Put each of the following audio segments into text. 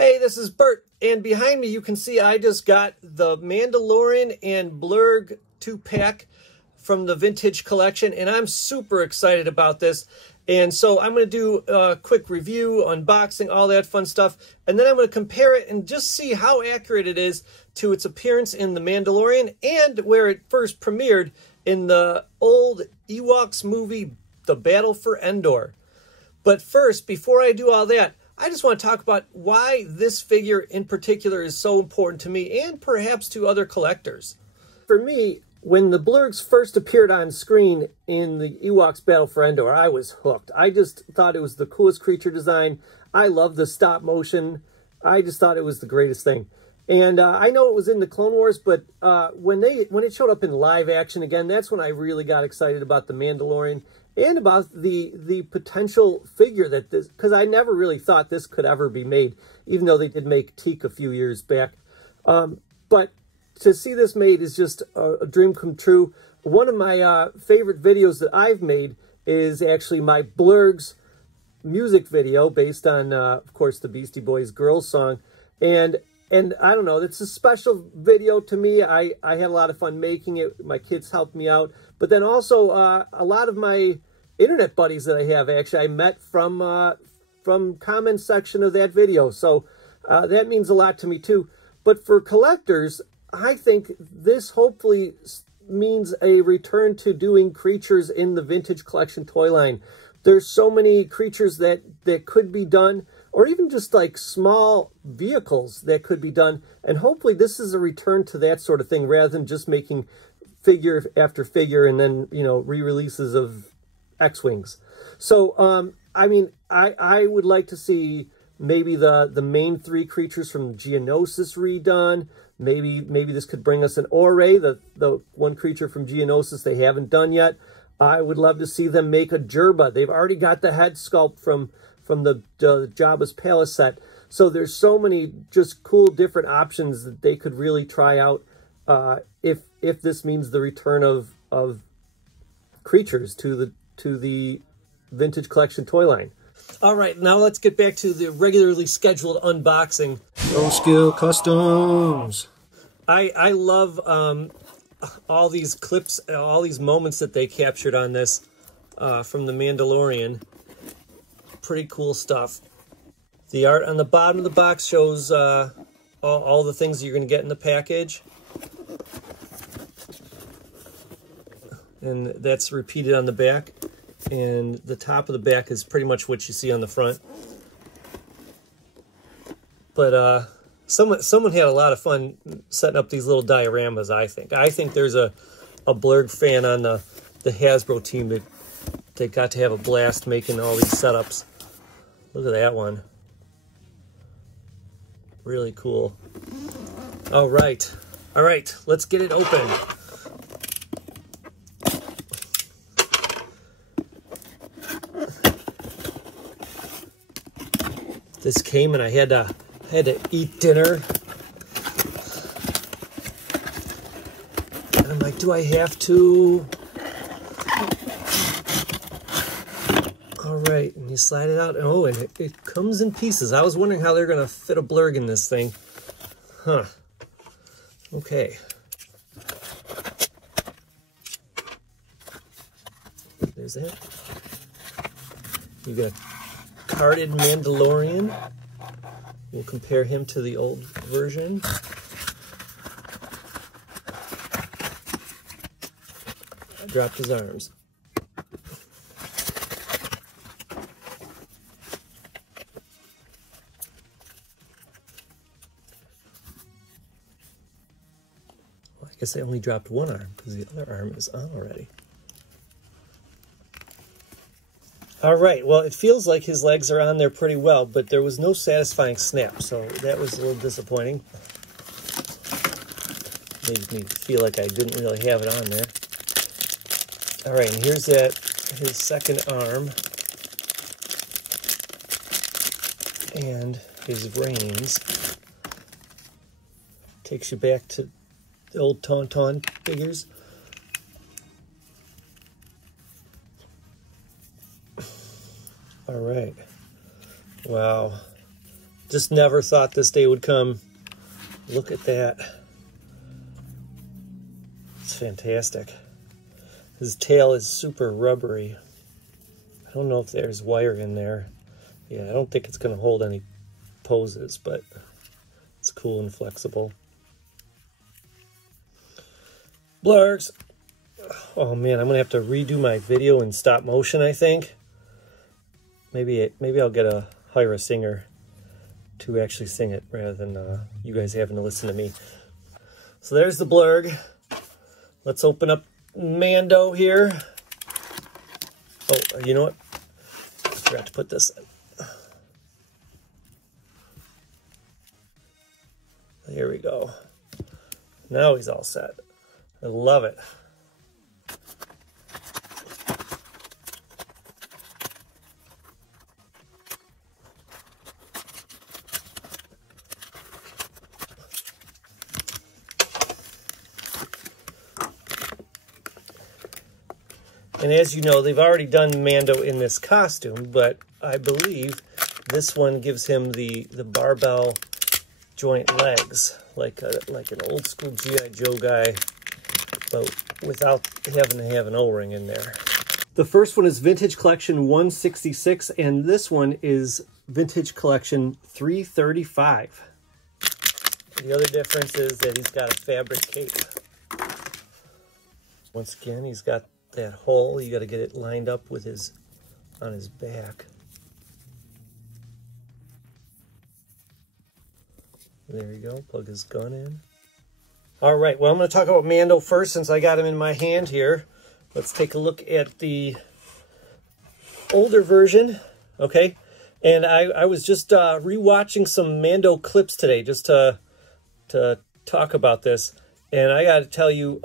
Hey, this is Bert, and behind me you can see I just got the Mandalorian and Blurrg 2-pack from the vintage collection, and I'm super excited about this. And so I'm going to do a quick review, unboxing, all that fun stuff, and then I'm going to compare it and just see how accurate it is to its appearance in The Mandalorian and where it first premiered in the old Ewoks movie, The Battle for Endor. But first, before I do all that, I just want to talk about why this figure in particular is so important to me and perhaps to other collectors. For me, when the Blurrgs first appeared on screen in the Ewoks Battle for Endor, I was hooked. I just thought it was the coolest creature design. I love the stop motion. I just thought it was the greatest thing. And I know it was in the Clone Wars, but when it showed up in live action again, that's when I really got excited about the Mandalorian and about the potential figure that this, because I never really thought this could ever be made, even though they did make Teak a few years back. But to see this made is just a dream come true. One of my favorite videos that I've made is actually my Blurrg's music video based on, of course, the Beastie Boys Girls song. And I don't know, it's a special video to me. I had a lot of fun making it. My kids helped me out. But then also a lot of my internet buddies that I have, actually, I met from comment section of that video. So that means a lot to me too. But for collectors, I think this hopefully means a return to doing creatures in the vintage collection toy line. There's so many creatures that could be done, or even just like small vehicles that could be done. And hopefully this is a return to that sort of thing rather than just making figure after figure and then, you know, re-releases of X-Wings. So, I mean, I would like to see maybe the main three creatures from Geonosis redone. Maybe this could bring us an Ore, the one creature from Geonosis they haven't done yet. I would love to see them make a Jerba. They've already got the head sculpt from the Jabba's Palace set. So there's so many just cool different options that they could really try out if this means the return of creatures to the vintage collection toy line. All right, now let's get back to the regularly scheduled unboxing. No Skill Customs. I love all these clips, all these moments that they captured on this from The Mandalorian. Pretty cool stuff. The art on the bottom of the box shows all the things you're going to get in the package. And that's repeated on the back. And the top of the back is pretty much what you see on the front. But someone had a lot of fun setting up these little dioramas, I think. I think there's a Blurrg fan on the Hasbro team that they got to have a blast making all these setups. Look at that one. Really cool. All right, let's get it open. This came and I had to eat dinner. And I'm like, do I have to? All right, and you slide it out. Oh, and it comes in pieces. I was wondering how they're going to fit a Blurrg in this thing. Huh. Okay. There's that. You got carded Mandalorian. We'll compare him to the old version. I dropped his arms. Well, I guess I only dropped one arm because the other arm is on already. All right, well, it feels like his legs are on there pretty well, but there was no satisfying snap, so that was a little disappointing. Made me feel like I didn't really have it on there. All right, and here's his second arm. And his reins. Takes you back to the old Tauntaun figures. All right. Wow. Just never thought this day would come. Look at that. It's fantastic. His tail is super rubbery. I don't know if there's wire in there. Yeah, I don't think it's going to hold any poses, but it's cool and flexible. Blurrgs. Oh man, I'm going to have to redo my video in stop motion, I think. Maybe I'll hire a singer to actually sing it rather than you guys having to listen to me. So there's the Blurrg. Let's open up Mando here. Oh, you know what? I forgot to put this in. Here we go. Now he's all set. I love it. And as you know, they've already done Mando in this costume, but I believe this one gives him the barbell joint legs, like an old school G.I. Joe guy, but without having to have an O-ring in there. The first one is Vintage Collection 166, and this one is Vintage Collection 335. The other difference is that he's got a fabric cape. Once again, he's got that hole. You got to get it lined up with on his back. There you go. Plug his gun in. All right. Well, I'm going to talk about Mando first since I got him in my hand here. Let's take a look at the older version. Okay. And I was just rewatching some Mando clips today just to talk about this. And I got to tell you,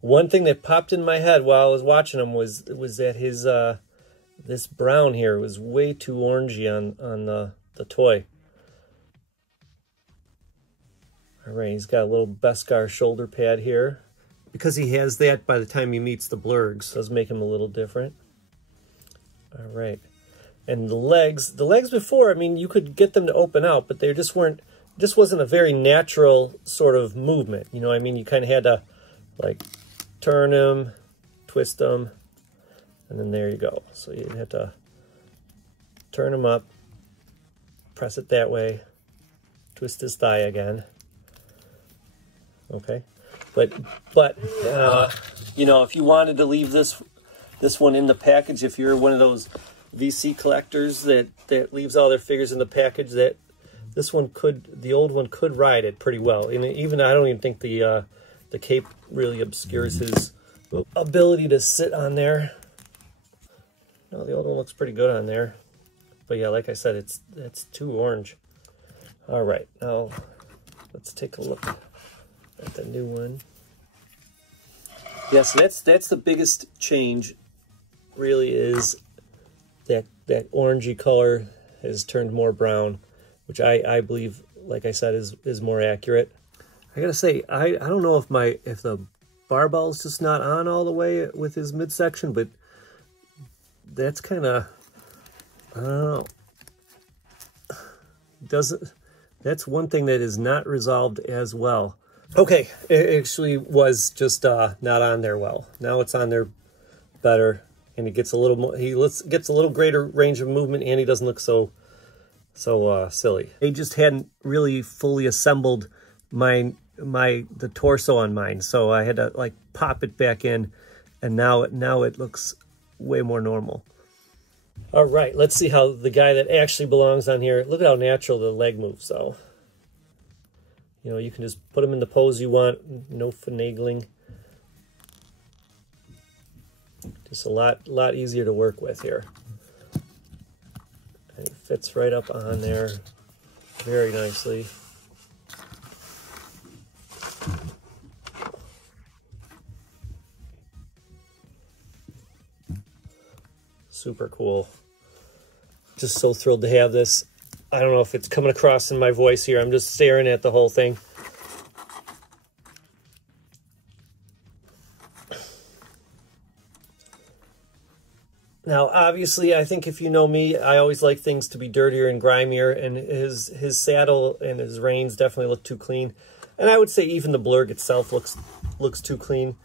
one thing that popped in my head while I was watching him was that his this brown here was way too orangey on the toy. All right, he's got a little Beskar shoulder pad here. Because he has that by the time he meets the Blurrgs, does make him a little different. All right. And the legs before, I mean, you could get them to open out, but they just wasn't a very natural sort of movement. You know what I mean? You kind of had to, like, turn him, twist him, and then there you go. So you have to turn him up, press it that way, twist his thigh again. Okay, but you know, if you wanted to leave this one in the package, if you're one of those VC collectors that leaves all their figures in the package, that the old one could ride it pretty well. And even I don't even think the cape really obscures his ability to sit on there. No, the old one looks pretty good on there. But yeah, like I said, it's too orange. All right, now let's take a look at the new one. Yes, that's the biggest change. Really is that orangey color has turned more brown, which I believe, like I said, is more accurate. I gotta say, I don't know if the barbell's just not on all the way with his midsection, but that's kind of, I don't know. That's one thing that is not resolved as well. Okay, it actually was just not on there well. Now it's on there better, and it gets a little more. Gets a little greater range of movement, and he doesn't look so silly. They just hadn't really fully assembled the torso on mine, so I had to like pop it back in, and now it looks way more normal. All right, let's see how the guy that actually belongs on here. Look at how natural the leg moves, though. You know, you can just put them in the pose you want, no finagling. Just a lot easier to work with here. And it fits right up on there very nicely. Super cool. Just so thrilled to have this. I don't know if it's coming across in my voice here. I'm just staring at the whole thing. Now, obviously, I think if you know me, I always like things to be dirtier and grimier, and his saddle and his reins definitely look too clean. And I would say even the Blurrg itself looks too clean,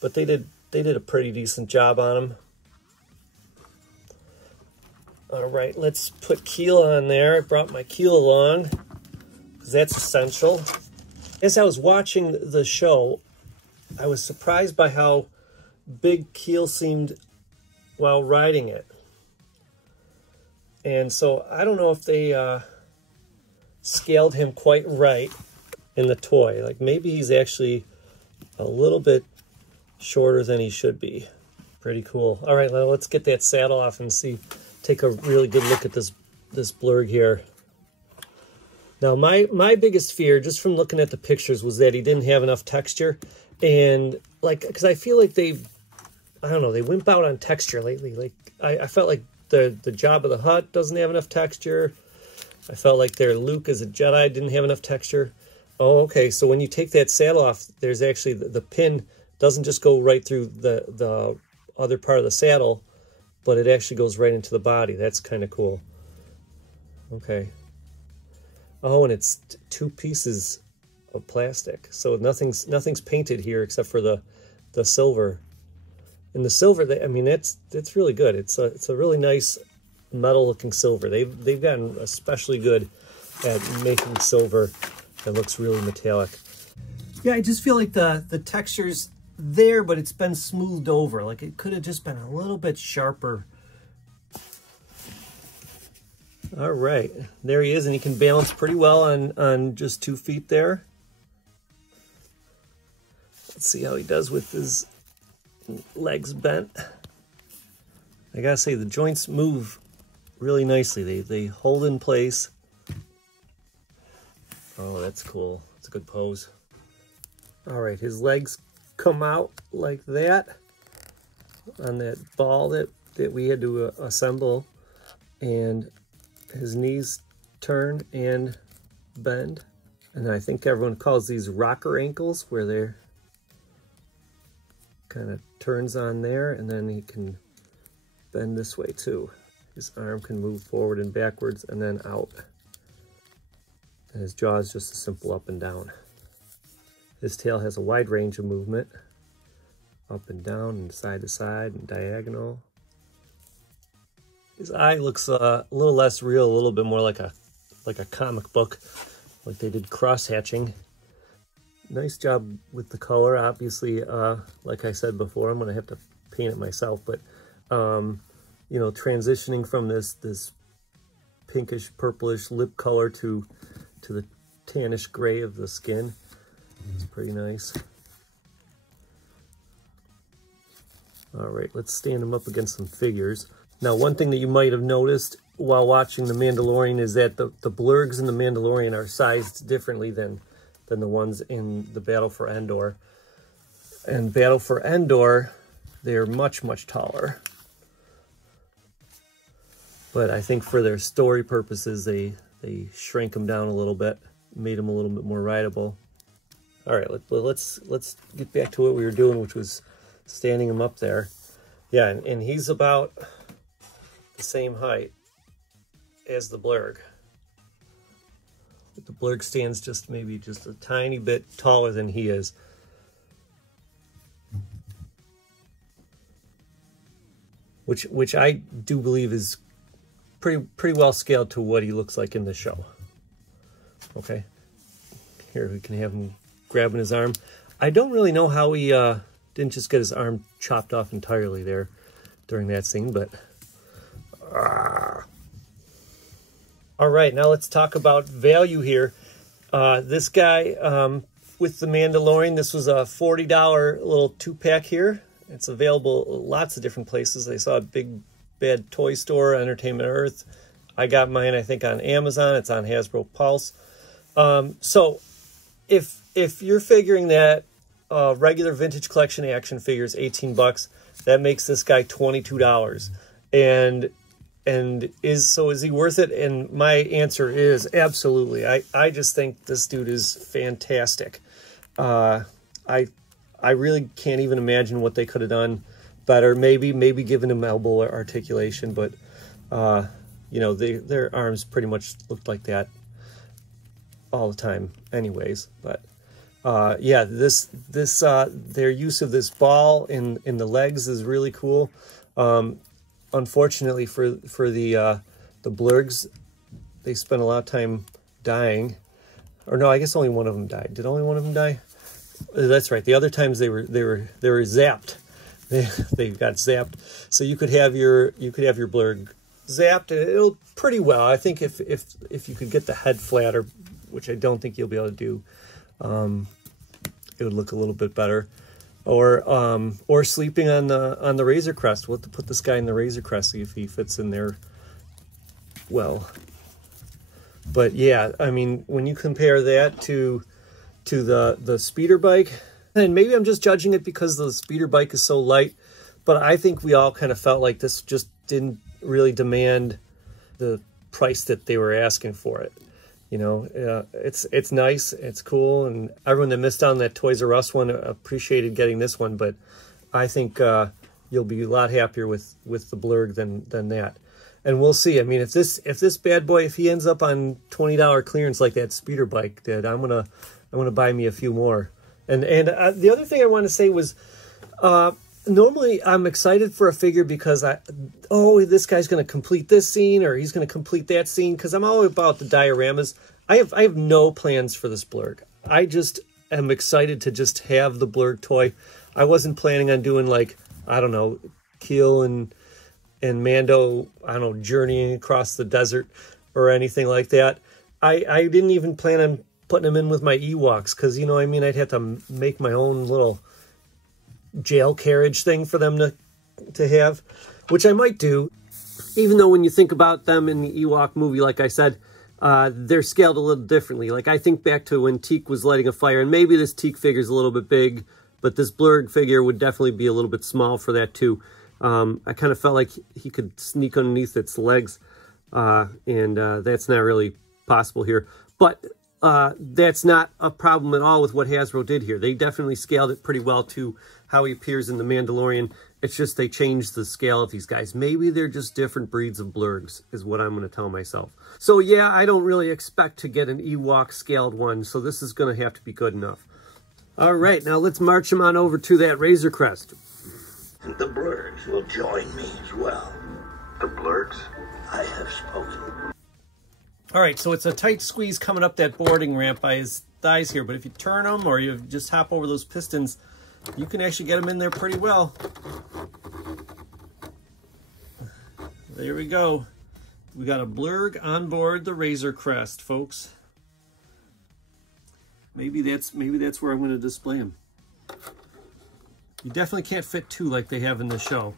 but they did a pretty decent job on him. All right, let's put keel on there. I brought my keel along because that's essential. As I was watching the show, I was surprised by how big keel seemed while riding it. And so I don't know if they scaled him quite right in the toy. Like maybe he's actually a little bit shorter than he should be. Pretty cool. All right, now let's get that saddle off and take a really good look at this Blurrg here. Now my biggest fear, just from looking at the pictures, was that he didn't have enough texture. And like, because I feel like I don't know, they wimp out on texture lately. Like I felt like the Jabba the Hutt doesn't have enough texture. I felt like their Luke as a Jedi didn't have enough texture. Oh, okay, so when you take that saddle off, there's actually the pin doesn't just go right through the other part of the saddle, but it actually goes right into the body. That's kind of cool. Okay. Oh, and it's two pieces of plastic, so nothing's painted here except for the silver. And the silver, I mean, that's really good. It's a really nice metal-looking silver. They've gotten especially good at making silver that looks really metallic. Yeah, I just feel like the texture's there, but it's been smoothed over. Like it could have just been a little bit sharper. All right, there he is, and he can balance pretty well on just 2 feet there. Let's see how he does with his legs bent. I gotta say, the joints move really nicely. They hold in place. Oh, that's cool. It's a good pose. All right, his legs come out like that on that ball that we had to assemble, and his knees turn and bend. And I think everyone calls these rocker ankles, where they're kind of turns on there, and then he can bend this way too. His arm can move forward and backwards and then out. And his jaw is just a simple up and down. His tail has a wide range of movement, up and down and side to side and diagonal. His eye looks a little less real, a little bit more like a comic book, like they did cross-hatching. Nice job with the color. Obviously, like I said before, I'm going to have to paint it myself, but you know, transitioning from this pinkish purplish lip color to the tannish gray of the skin is pretty nice. All right, let's stand him up against some figures. Now, one thing that you might have noticed while watching The Mandalorian is that the Blurrgs in The Mandalorian are sized differently than the ones in the Battle for Endor. And Battle for Endor, they're much, much taller. But I think for their story purposes, they shrank them down a little bit, made them a little bit more rideable. All right, let's get back to what we were doing, which was standing him up there. Yeah, and he's about the same height as the Blurrg. The Blurrg stands maybe just a tiny bit taller than he is. Which I do believe is pretty well scaled to what he looks like in the show. Okay, here we can have him grabbing his arm. I don't really know how he didn't just get his arm chopped off entirely there during that scene, but all right, now let's talk about value here. This guy with The Mandalorian, this was a $40 little 2-pack here. It's available lots of different places. I saw a Big Bad Toy Store, Entertainment Earth. I got mine, I think, on Amazon. It's on Hasbro Pulse. So if you're figuring that regular vintage collection action figures 18 bucks, that makes this guy $22. And is he worth it? And my answer is absolutely. I just think this dude is fantastic. I really can't even imagine what they could have done better. Maybe giving them elbow articulation, but you know, their arms pretty much looked like that all the time anyways. But yeah, their use of this ball in the legs is really cool. Unfortunately for the Blurrgs, they spent a lot of time dying. Or no, I guess only one of them died. Did only one of them die? That's right. The other times they were zapped. They got zapped. So you could have your Blurrg zapped. It'll pretty well. I think if you could get the head flatter, which I don't think you'll be able to do, it would look a little bit better. Or sleeping on the Razor Crest. We'll have to put this guy in the Razor Crest, see if he fits in there well. But yeah, I mean, when you compare that to the speeder bike, and maybe I'm just judging it because the speeder bike is so light, but I think we all kind of felt like this just didn't really demand the price that they were asking for it. You know, it's nice, it's cool, and everyone that missed out on that Toys R Us one appreciated getting this one, but I think you'll be a lot happier with the Blurrg than that. And we'll see. I mean, if this bad boy, if he ends up on $20 clearance like that speeder bike did, I'm gonna buy me a few more. And the other thing I want to say was, normally I'm excited for a figure because this guy's going to complete this scene or he's going to complete that scene, because I'm all about the dioramas. I have no plans for this Blurrg. I just am excited to just have the Blurrg toy. I wasn't planning on doing, like, I don't know, Keel and Mando, I don't know, journeying across the desert or anything like that. I didn't even plan on putting them in with my Ewoks, because, you know, I mean, I'd have to make my own little jail carriage thing for them to have, which I might do, even though when you think about them in the Ewok movie, like I said, they're scaled a little differently. Like, I think back to when Teak was lighting a fire, and maybe this Teak figure is a little bit big, but this Blurrg figure would definitely be a little bit small for that too. I kind of felt like he could sneak underneath its legs, and that's not really possible here. But that's not a problem at all with what Hasbro did here. They definitely scaled it pretty well to how he appears in The Mandalorian. It's just they changed the scale of these guys. Maybe they're just different breeds of Blurrgs, is what I'm going to tell myself. So yeah, I don't really expect to get an Ewok scaled one, so this is going to have to be good enough. All right, now let's march him on over to that Razor Crest. And the Blurrgs will join me as well. The Blurrgs? I have spoken. All right, so it's a tight squeeze coming up that boarding ramp by his thighs here, but if you turn them or you just hop over those pistons, you can actually get them in there pretty well. There we go. We got a Blurrg on board the Razor Crest, folks. Maybe that's where I'm going to display him. You definitely can't fit two like they have in the show.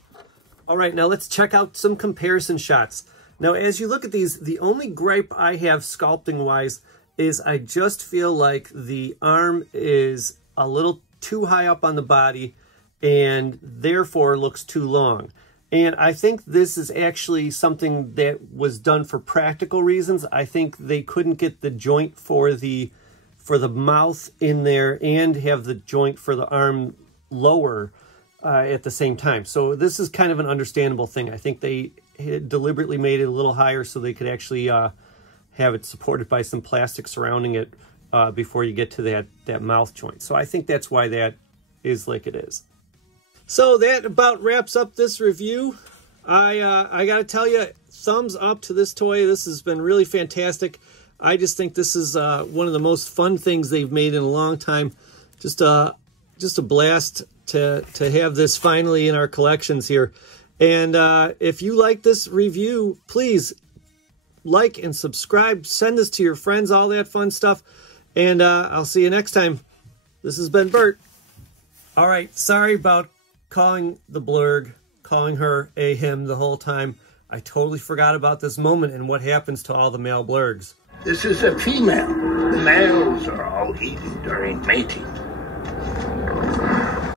All right, now let's check out some comparison shots. Now, as you look at these, the only gripe I have sculpting-wise is I just feel like the arm is a little too high up on the body and therefore looks too long. And I think this is actually something that was done for practical reasons. I think they couldn't get the joint for the mouth in there and have the joint for the arm lower at the same time. So this is kind of an understandable thing. I think they deliberately made it a little higher so they could actually have it supported by some plastic surrounding it before you get to that mouth joint. So I think that's why that is like it is. So that about wraps up this review. I gotta tell you, thumbs up to this toy. This has been really fantastic. I just think this is one of the most fun things they've made in a long time. Just a blast to have this finally in our collections here. And if you like this review, please like and subscribe. Send this to your friends, all that fun stuff. And I'll see you next time. This has been Bert. All right, sorry about calling the Blurrg, calling her a him the whole time. I totally forgot about this moment and what happens to all the male Blurrgs. This is a female. The males are all eaten during mating.